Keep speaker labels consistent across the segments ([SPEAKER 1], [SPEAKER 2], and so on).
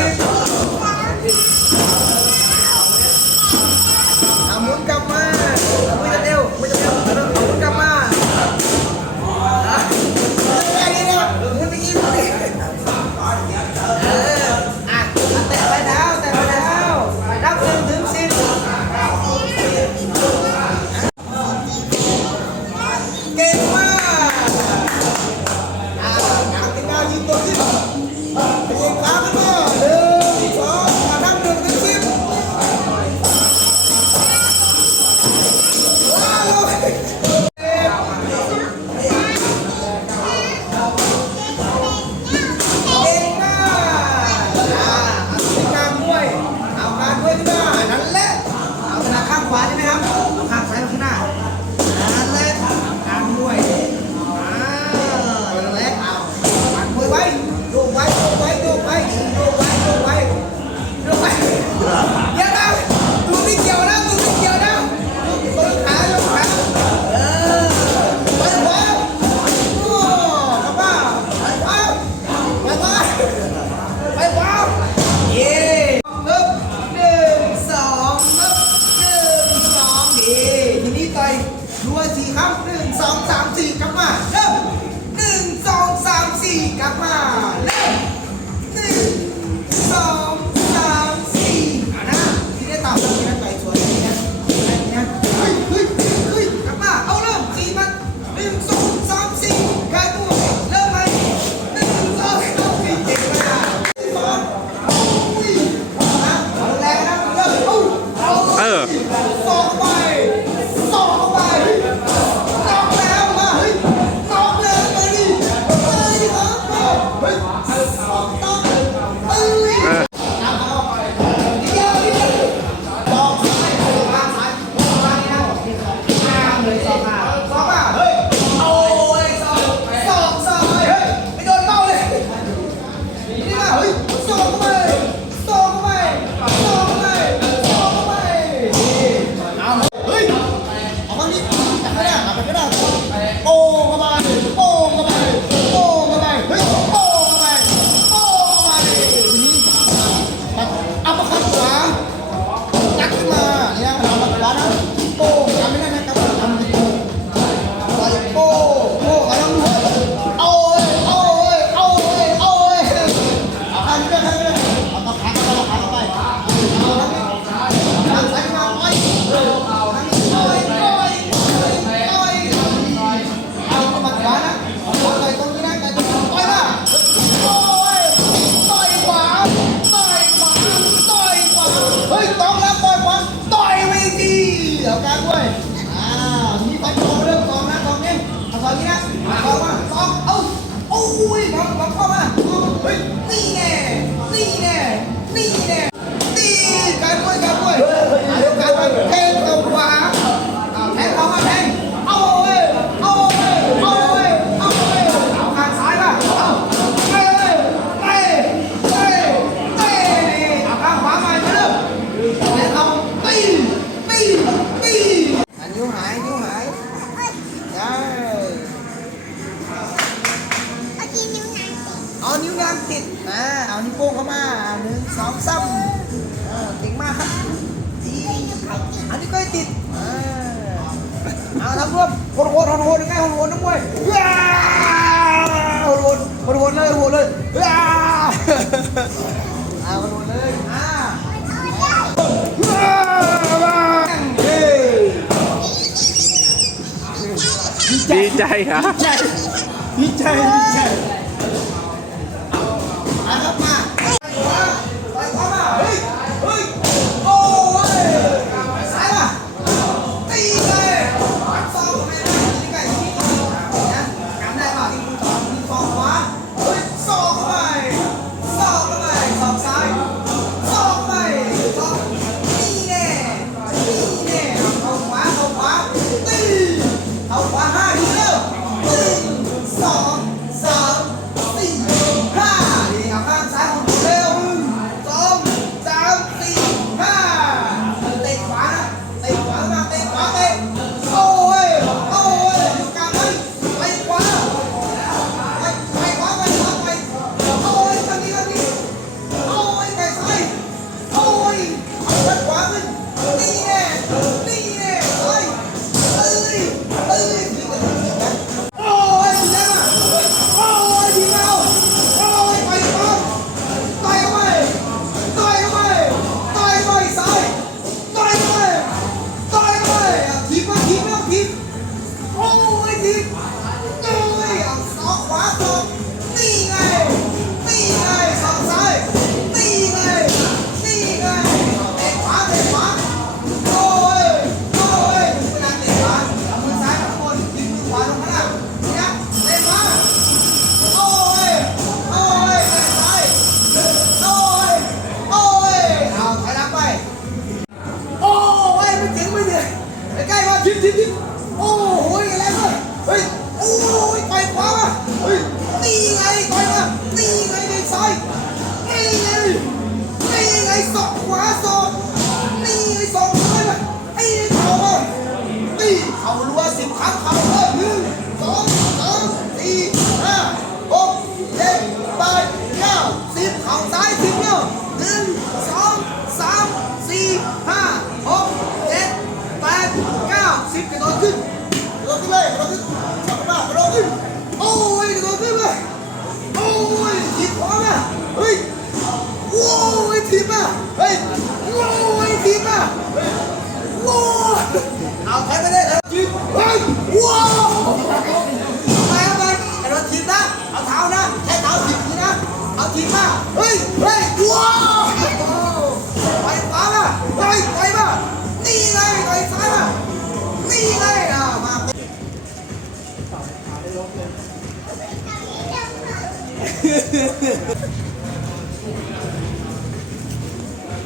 [SPEAKER 1] Yes. ด้วยสี่ครับหนึ่งสองสามสี่กลับมาเริ่มหนึ่งสองสามสี่กลับมาเริ่มหนึ่งสองสามสี่เอาที่ได้ตามแล้วนะไนนี้นะอันนี้นะเฮ้ยเฮ้ยเฮ้ยกลับมาเอาเริ่มสี่มัดหนึ่งสองสามสี่กระนเริ่มไหมหนึ่งสองสามสี่เก่งมาสองอ้ยนะเอาแรงเริ่มเออสองไป Amen. โก้เข้ามาหนึ่งสองสามเออเก่งมากครับดีอันนี้ก็ติดเอาทำร่วมโหดโหนโหดโหดงไงโหดโหดนักมวยโหดโหนโหดโหนเลยโหนเลยเอาโหดเลยอ่าดีใจครับดีใจดีใจ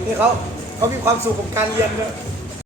[SPEAKER 1] นี่เขาเขามีความสุขของการเรียนด้วย